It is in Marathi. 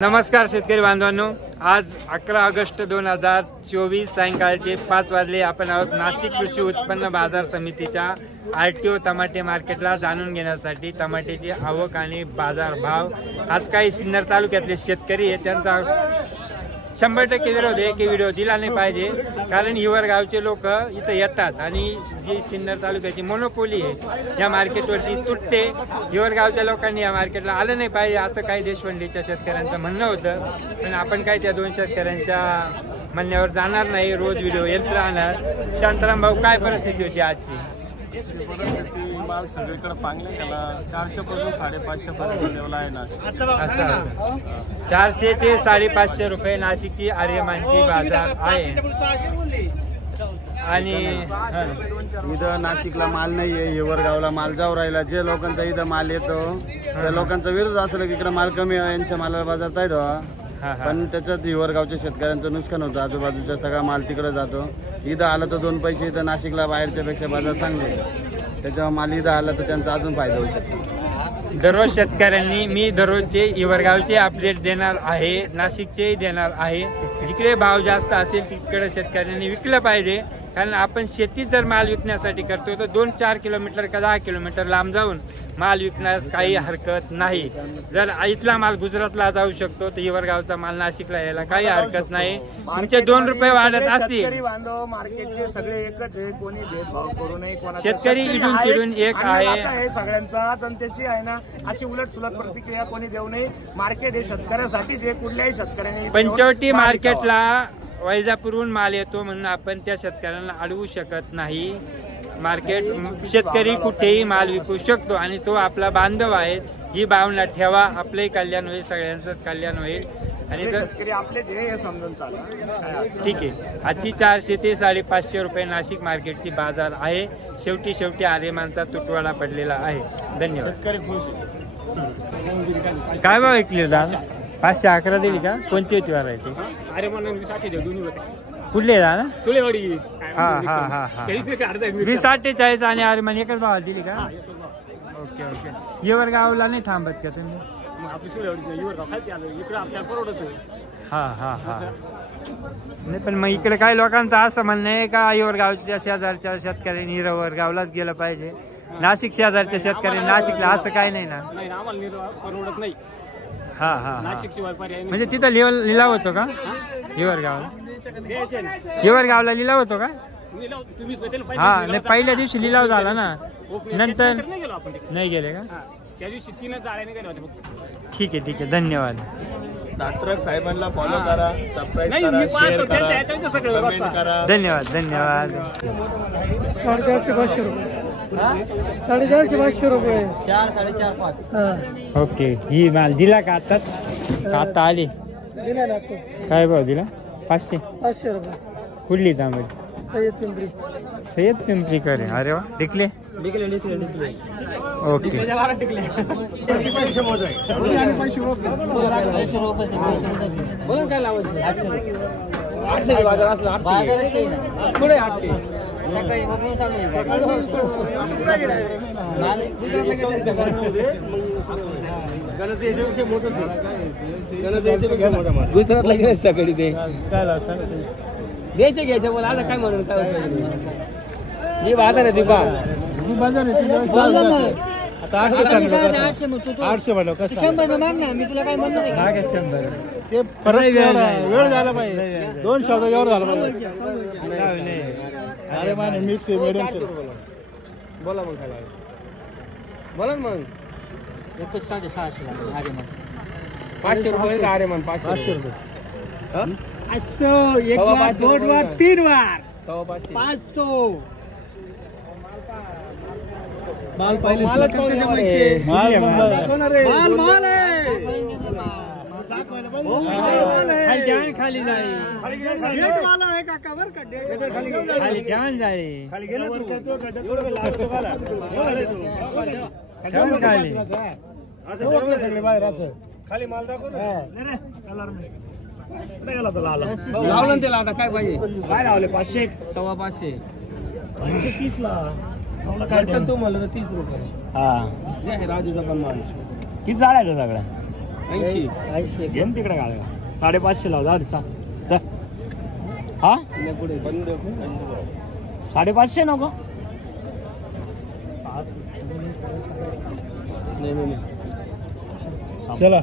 नमस्कार शेतकरी बांधवांनो, आज 11 ऑगस्ट 2024 सायंकाळचे 5 वाजले. आपण आहोत नाशिक कृषी उत्पन्न बाजार समितीच्या आरटीओ टमाटे मार्केटला जाणून घेण्यासाठी. टमाट्याची आवक आणि बाजार भाव. आज काही सिन्नर तालुक्यातले शेतकरी आहे, त्यांचा 100% विरोध आहे की व्हिडिओ दिला नाही पाहिजे, कारण हिवर गावचे लोक इथं येतात आणि जी सिन्नर तालुक्याची मोनोपोली आहे या मार्केटवरती तुटते. हिवर गावच्या लोकांनी या मार्केटला आलं नाही पाहिजे असं काही देशवंडीच्या शेतकऱ्यांचं म्हणणं होतं, पण आपण काय त्या दोन शेतकऱ्यांच्या म्हणण्यावर जाणार नाही. रोज व्हिडिओ येत राहणार. शांताराम भाऊ, काय परिस्थिती होती आजची? माल सगळीकडे पांगले, त्याला 400 पासून 550 पर्यंत लेवल आहे नाशिक. असं 400 ते 550 रुपये नाशिकची आर्यमानची बाजार आहे. आणि इथं नाशिकला माल नाहीये, हिवरगावला माल जाऊ राहिला. जे लोकांचा इथं माल येतो त्या लोकांचा विरोध असला की इकडे माल कमी आहे, यांच्या मालाला बाजार ताईट व्हा, पण त्याच्यात हिवरगावच्या शेतकऱ्यांचं नुकसान होतं. आजूबाजूचा सगळा माल तिकडे जातो. इथं आलं तर 2 पैसे, इथं नाशिकला बाहेरच्या पेक्षा बाजार चांगले, त्याच्यावर माल इथं आला तर त्यांचा अजून फायदा होऊ शकतो. दररोज शेतकऱ्यांनी मी दररोजचे हिवरगावचे अपडेट देणार आहे, नाशिकचे देणार आहे. जिकडे भाव जास्त असेल तिकडे शेतकऱ्यांनी विकलं पाहिजे, कारण आपण शेती जर माल विकण्यासाठी करतो तर 2-4 किलोमीटर का 10 किलोमीटर लांब जाऊन माल विकण्यास काही हरकत नाही. जर इथला माल गुजरातला जाऊ शकतो तर हिवरगावचा माल नाशिकला यायला काही हरकत नाही. तुमचे 2 रुपये वाढत असतील, मार्केटचे सगळे एकच आहे, कोणी भेदभाव करू नये. शेतकरी इडून तिडून एक आहे सगळ्यांचा जनतेची आहे ना, अशी उलट सुलट प्रतिक्रिया कोणी देऊ नये. मार्केट हे शेतकऱ्यासाठीच आहे, कुठल्याही शेतकऱ्याने. पंचवटी मार्केटला वैजापूरहून माल येतो म्हणून आपण त्या शेतकऱ्यांना अडवू शकत नाही. मार्केट शेतकरी कुठेही माल विकू शकतो आणि तो आपला बांधव आहे. ही भावना ठेवा, आपलंही कल्याण होईल, सगळ्यांचंच कल्याण होईल. आणि शेतकरी आपलेच हे समजून चालू. ठीक आहे. आजची 400 ते 550 रुपये नाशिक मार्केटची बाजार आहे. शेवटी आर्यमानचा तुटवाडा पडलेला आहे. धन्यवाद. शेतकरी खुश. काय भाव विकले दादा? 511 दिली का? कोणती होती व्हरायटी? कुठले दादा? सुलेवाडी. हा 2048 आणि आर्यमान एकच भावाला दिली का? ओके. येवर गावला नाही थांबत का तुम्ही? हा नाही, पण मग इकडे काही लोकांचं असं म्हणणं आहे का येवर गावच्या शेजारच्या शेतकऱ्यांनी हिरवर गावलाच गेलं पाहिजे, नाशिक शेजारच्या शेतकऱ्यांनी नाशिकला, असं काही नाही ना? परवडत नाही. हा नाशिक शिवाय पर्याय नाही. म्हणजे तिथं लिलाव होतो का हिवर गावला? हिवर गावला लिलाव होतो का? हा नाही, पहिल्या दिवशी लिलाव झाला ना, नंतर नाही गेले का? त्या दिवशी 3च जाळ्याने गेले होते फक्त. ठीक आहे. धन्यवाद. दात्रक साहेबांना फॉलो करा, सबस्क्राईब करा, शेअर करा, कमेंट करा. धन्यवाद. 450 रुपये. 450 रुपये. 4, 4.5, 5. ओके. ही माल दिला का आताच? आता आली. काय भाव दिला? 500 रुपये. कुठली तांबडी? सय्यद पिंपरी करे. अरे वा, टिकले. ओके. काय लावायचं? 800 बाजार असला 800. पुढे 800. सकाळी गुजरातला गेले सकाळी ते द्यायचे घ्यायचे. बोला आता काय म्हणून काय जी बाजार आहे ती बाजार आहे. आता 800 म्हणलं कसं 100 माग ना. मी तुला काय म्हणणार आहे? 100 ते परत वेळ झाला पाहिजे. 2 शब्द एवढं झालं पाहिजे. अरे मान मिक्स मिडियम. बोला मग काय बोला मग. 650 अरे मग 500 रुपये. अरे मग 500 रुपये. 500 एक बार 2 बार 3 बार 500 माल पहिले माल खाली जाईल. खाली घ्यान जाईल. सगळे बाहेर असं खाली माल दाखव. लावलं त्याला आता काय पाहिजे? काय लावले? 500 550 530 ला तू म्हणलं तर 30 रुपये. हा राजूचा पण माल किती जाळ्या सगळ्या? 80 घेऊन तिकडे गाड्या 550 लाव जा हा 550 नको चला